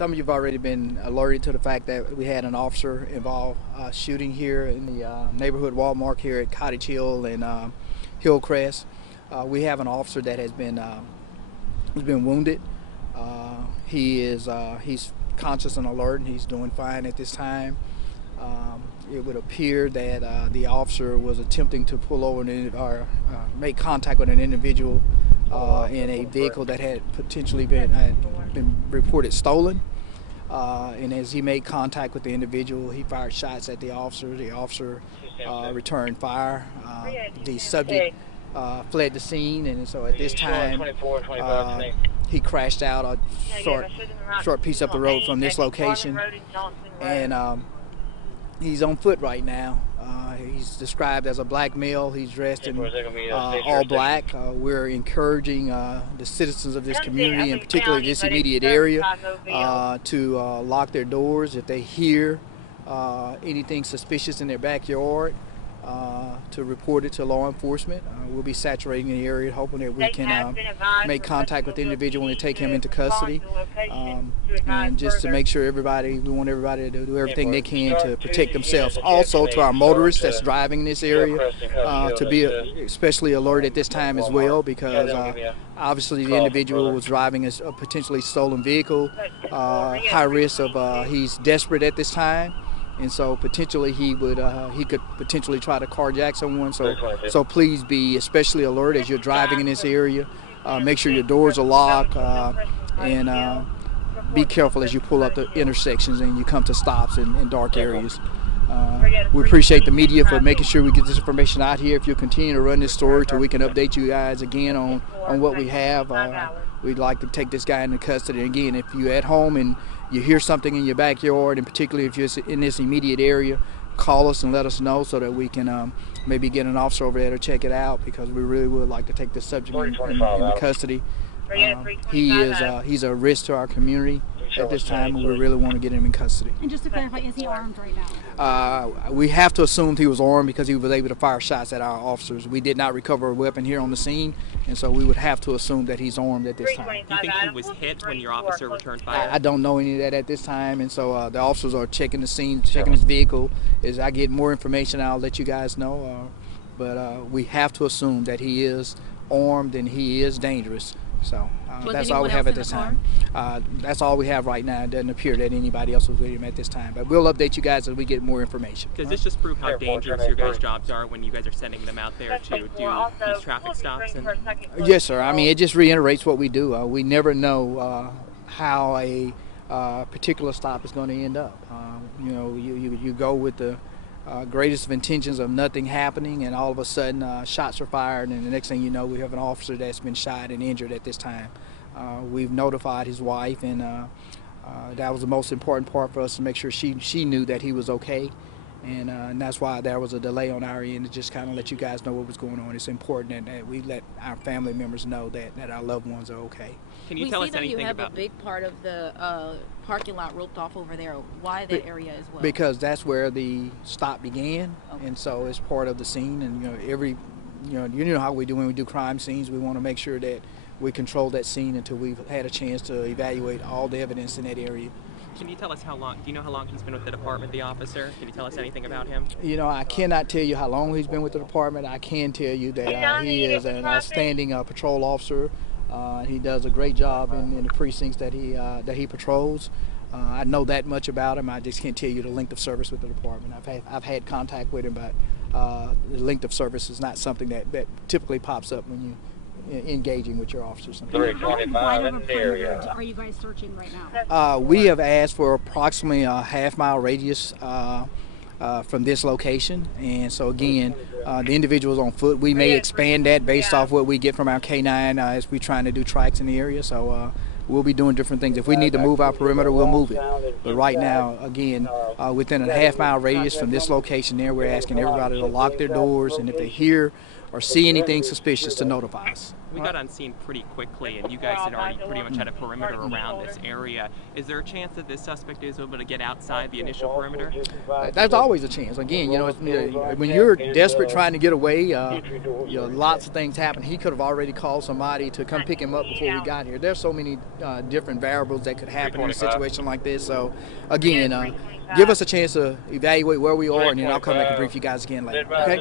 some of you have already been alerted to the fact that we had an officer involved shooting here in the neighborhood Walmart here at Cottage Hill and Hillcrest. We have an officer that has been wounded. He's conscious and alert, and he's doing fine at this time. It would appear that the officer was attempting to pull over or make contact with an individual in a vehicle that had potentially been reported stolen. And as he made contact with the individual, he fired shots at the officer. The officer returned fire. The subject fled the scene, and so at this time he crashed out a short piece up the road from this location, and he's on foot right now. He's described as a black male. He's dressed in all black. We're encouraging the citizens of this community, and particularly this immediate area, to lock their doors if they hear anything suspicious in their backyard, to report it to law enforcement. We'll be saturating the area, hoping that we can make contact with the individual and take him into custody. And just to make sure we want everybody to do everything they can to protect themselves. Also to our motorists that's driving in this area, to be especially alert at this time as well, because obviously the individual was driving a potentially stolen vehicle, high risk of he's desperate at this time. And so potentially he could potentially try to carjack someone. So please be especially alert as you're driving in this area. Make sure your doors are locked, and be careful as you pull up the intersections and you come to stops in dark areas. We appreciate the media for making sure we get this information out here. If you continue to run this story till we can update you guys again on what we have, we'd like to take this guy into custody. Again, if you're at home and you hear something in your backyard, and particularly if you're in this immediate area, call us and let us know so that we can maybe get an officer over there to check it out, because we really would like to take this subject in custody. He's a risk to our community at this time, and we really want to get him in custody. And just to clarify, is he armed right now? We have to assume he was armed because he was able to fire shots at our officers. We did not recover a weapon here on the scene, and so we would have to assume that he's armed at this time. Do you think he was hit when your officer returned fire? I don't know any of that at this time, and so the officers are checking the scene, checking his vehicle. As I get more information, I'll let you guys know. But we have to assume that he is armed and he is dangerous. So that's all we have at this time. That's all we have right now. It doesn't appear that anybody else was with him at this time. But we'll update you guys as we get more information. Does this just prove how dangerous your guys' jobs are when you guys are sending them out there to do these traffic stops? Yes, sir. I mean, it just reiterates what we do. We never know how a particular stop is going to end up. You go with the greatest of intentions of nothing happening, and all of a sudden shots are fired, and the next thing you know, we have an officer that's been shot and injured at this time. We've notified his wife, and that was the most important part for us, to make sure she knew that he was okay. And that's why there was a delay on our end, to just kind of let you guys know what was going on. It's important that we let our family members know that our loved ones are okay. Can you tell us anything about? We see that you have a big part of the parking lot roped off over there. Why that area as well? Because that's where the stop began, okay. And so it's part of the scene. And you know how we do when we do crime scenes. We want to make sure that we control that scene until we've had a chance to evaluate all the evidence in that area. Can you tell us how long? Do you know how long he's been with the department, the officer? Can you tell us anything about him? I cannot tell you how long he's been with the department. I can tell you that he is an outstanding patrol officer. He does a great job in the precincts that he patrols. I know that much about him. I just can't tell you the length of service with the department. I've had contact with him, but the length of service is not something that typically pops up when you engaging with your officers. How wide of a perimeter are you guys searching right now? We have asked for approximately a half-mile radius from this location, and so again, the individuals on foot, we may expand that based off what we get from our K9 as we're trying to do tracks in the area. So we'll be doing different things. If we need to move our perimeter, we'll move it. But right now, again, within a half-mile radius from this location there, we're asking everybody to lock their doors, and if they hear or see anything suspicious to notify us. We got on scene pretty quickly, and you guys had already pretty much had a perimeter around this area. Is there a chance that this suspect is able to get outside the initial perimeter? There's always a chance. Again, when you're desperate trying to get away, lots of things happen. He could have already called somebody to come pick him up before we got here. There's so many different variables that could happen in a situation like this. So, again, give us a chance to evaluate where we are, and then I'll come back and brief you guys again later. Okay?